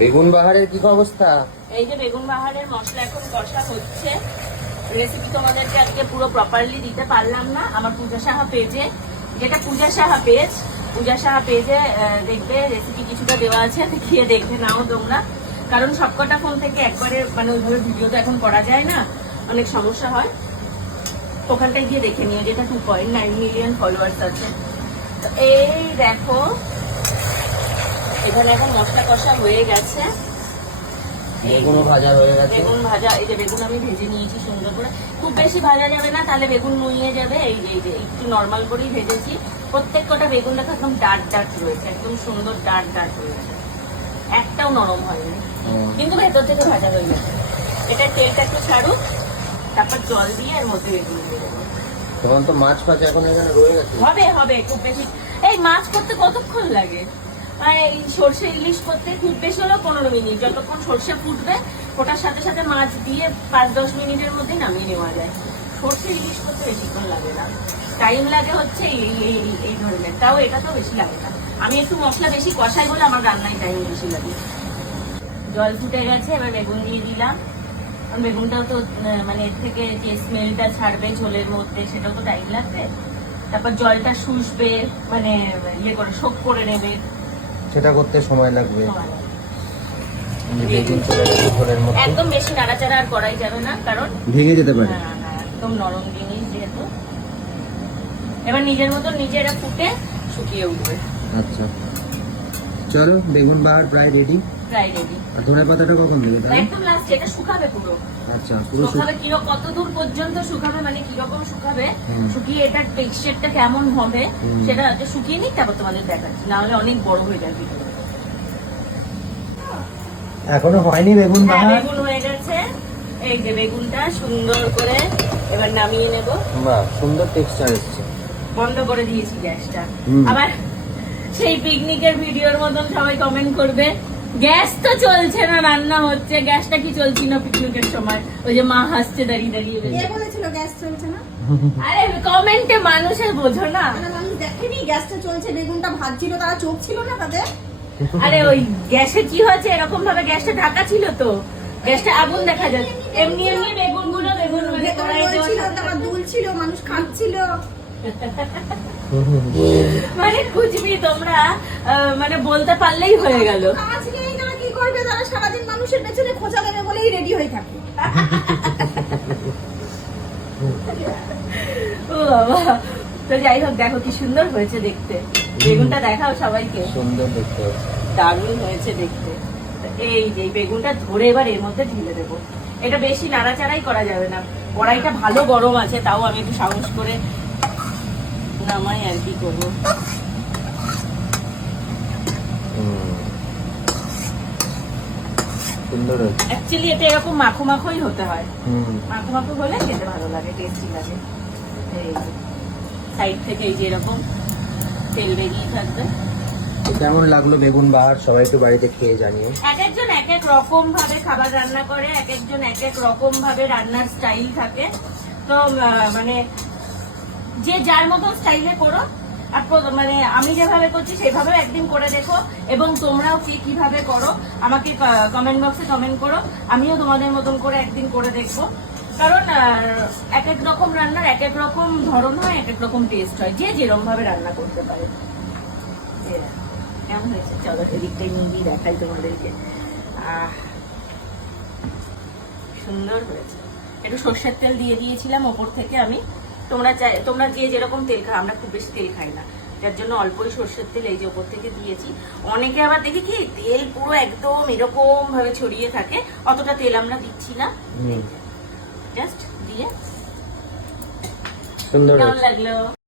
বেগুন বাহারের কি অবস্থা? এই যে বেগুন বাহারের মশলা এখন কষা হচ্ছে। রেসিপি তোমাদেরকে আজকে পুরো প্রপারলি দিতে পারলাম না। আমার পূজা সাহা পেজে, যেটা পূজা সাহা পেজে দেখবে রেসিপি কিছুটা দেওয়া আছে, গিয়ে দেখবে নাও তোমরা। কারণ সবকটা ফোন থেকে একবারে মানে ওইভাবে ভিডিও তো এখন করা যায় না, অনেক সমস্যা হয়। ওখানটায় গিয়ে দেখে নিও, যেটা 2.9 মিলিয়ন ফলোয়ার্স আছে। তো এই দেখো এখানে এখন মশলা কষা হয়ে গেছে, বেগুনও ভাজা হয়ে গেছে। বেগুন ভাজা, এই যে বেগুন আমি ভেজে নিয়েছি সুন্দর করে। খুব বেশি ভাজা যাবে না, তাহলে বেগুন নুইয়ে যাবে। এই যে একটু নর্মাল করেই ভেজেছি। প্রত্যেক কটা বেগুন দেখো একদম ডার্ক রয়েছে, একদম সুন্দর ডার্ক রয়েছে, একটাও নরম হয়নি, কিন্তু ভেতর থেকে ভাজা হয়ে গেছে। এটা তেলটা একটু ছাড়ুক, তারপর জল দিয়ে এর মধ্যে বেগুন দিয়ে দেবো। তখন তো মাছ ফাছ এখন এখানে রয়ে গেছে। হবে খুব বেশি। এই মাছ করতে কতক্ষণ লাগে? মানে এই সর্ষে ইলিশ করতে খুব বেশি হলো 15 মিনিট। যতক্ষণ সর্ষে ফুটবে ওটার সাথে সাথে মাছ দিয়ে 5-10 মিনিটের মধ্যেই নামিয়ে নেওয়া যায়। সর্ষে ইলিশ করতে বেশিক্ষণ লাগে না, টাইম লাগে হচ্ছে এই ধরনের। তাও এটা তো বেশি লাগে না। আমি একটু মশলা বেশি কষাই বলে আমার রান্নায় টাইম বেশি লাগে। জল ফুটে গেছে, এবার বেগুন দিয়ে দিলাম। কারণ বেগুনটাও তো মানে এর থেকে যে স্মেলটা ছাড়বে ঝোলের মধ্যে, সেটাও তো টাইম লাগবে। তারপর জলটা শুষবে, মানে ইয়ে করে শোক করে নেবে, সেটা করতে সময় লাগবে। বেগুন চলে গেছে ঝোলের মধ্যে। একদম বেশি নাড়াচাড়া আর করাই যাবে না, কারণ ভেঙে যেতে পারে। একদম নরম জিনিস যেহেতু। এবার নিজের মতন নিজেরা ফুটে শুকিয়ে উঠবে। আচ্ছা চলো, বেগুন বাহার প্রায় রেডি। আর ধনে পাতাটা কখন দেবে? একদম লাস্ট, এটা শুকাবে পুরো। আচ্ছা পুরো শুকাবে কত দূর পর্যন্ত শুকাবে, মানে কিরকম শুকাবে, শুকিয়ে এটার টেক্সচারটা কেমন হবে সেটা শুকিয়ে নিক, তারপর তোমাদের দেখাচ্ছি। না হলে অনেক বড় হয়ে যাবে ভিডিও। এখনো হয়নি বেগুন বাহার। বেগুন হয়ে গেছে, এই যে বেগুনটা সুন্দর করে এবার নামিয়ে নেব। বাহ, সুন্দর টেক্সচার এসেছে। বন্ধ করে দিয়েছি গ্যাসটা। আবার সেই পিকনিকের ভিডিওর মতন সবাই কমেন্ট করবে, গ্যাস তো চলছে না, রান্না হচ্ছে, গ্যাসটা কি চলছিল না পিকনিকের সময়? ওই যে মা হাসছে দাঁড়িয়ে দাঁড়িয়ে। কে বলেছিল গ্যাস চলছে না? আরে কমেন্টে মানুষের বোঝো না, মানুষ দেখেনি গ্যাসটা চলছে, বেগুনটা ভাজছিল, তারা চোখ ছিল না তাদের? আরে ওই গ্যাসে কি হয়েছে, এরকম ভাবে গ্যাসটা ঢাকা ছিল তো, গ্যাসটা আগুন দেখা যাচ্ছে। এমনি বেগুন তারা দুলছিল, মানুষ খাচ্ছিল। মানে খুঁজবি তোমরা, মানে বলতে পারলেই হয়ে গেল। কাজ নেই, তারা কি করবে? তারা সারাদিন মানুষের পেছনে খোঁচা দেবে বলেই রেডি হয়ে থাকে। ও বাবা, তো যাই হোক, দেখো কি সুন্দর হয়েছে দেখতে। বেগুনটা দেখাও সবাইকে। সুন্দর দেখতে হচ্ছে, দারুণ হয়েছে দেখতে। এই যে বেগুনটা ধরে এবার এর মধ্যে ঢেলে দেবো। এটা বেশি নাড়াচাড়াই করা যাবে না, কড়াইটা ভালো গরম আছে, তাও আমি একটু সাহস করে নামাই আর কি করবো। সুন্দর হয়েছে। অ্যাকচুয়ালি এটা এরকম মাখো মাখোই হতে হয়, মাখো মাখো হলে খেতে ভালো লাগে, টেস্টি লাগে। এই সাইড থেকে এই যে এরকম তেল বেরিয়ে থাকবে। কেমন লাগলো বেগুন বাহার সবাই একটু বাড়িতে খেয়ে জানিও। এক একজন এক এক রকম ভাবে খাবার রান্না করে, এক একজন এক এক রকম ভাবে রান্নার স্টাইল থাকে। তো মানে যে যার মতো স্টাইলে করো। আর মানে আমি যেভাবে করছি সেভাবে একদিন করে দেখো, এবং তোমরাও কে কিভাবে করো আমাকে কমেন্ট বক্সে কমেন্ট করো। আমিও তোমাদের মতন করে একদিন করে দেখবো। কারণ এক এক রকম রান্নার এক এক রকম ধরন হয়, এক এক রকম টেস্ট হয়, যে যেরকম ভাবে রান্না করতে পারে। কেমন হয়েছে চলো এদিকটাই নিয়ে দেখাই তোমাদেরকে। সুন্দর হয়েছে। একটু সর্ষের তেল দিয়ে দিয়েছিলাম ওপর থেকে আমি। তোমরা যে যেরকম তেল খাও, আমরা খুব বেশি তেল খাই না, যার জন্য অল্পই সর্ষের তেল এই যে ওপর থেকে দিয়েছি। অনেকে আবার দেখি কি তেল পুরো একদম এরকম ভাবে ছড়িয়ে থাকে, অতটা তেল আমরা দিচ্ছি না, জাস্ট দিয়ে। সুন্দর কেমন লাগলো?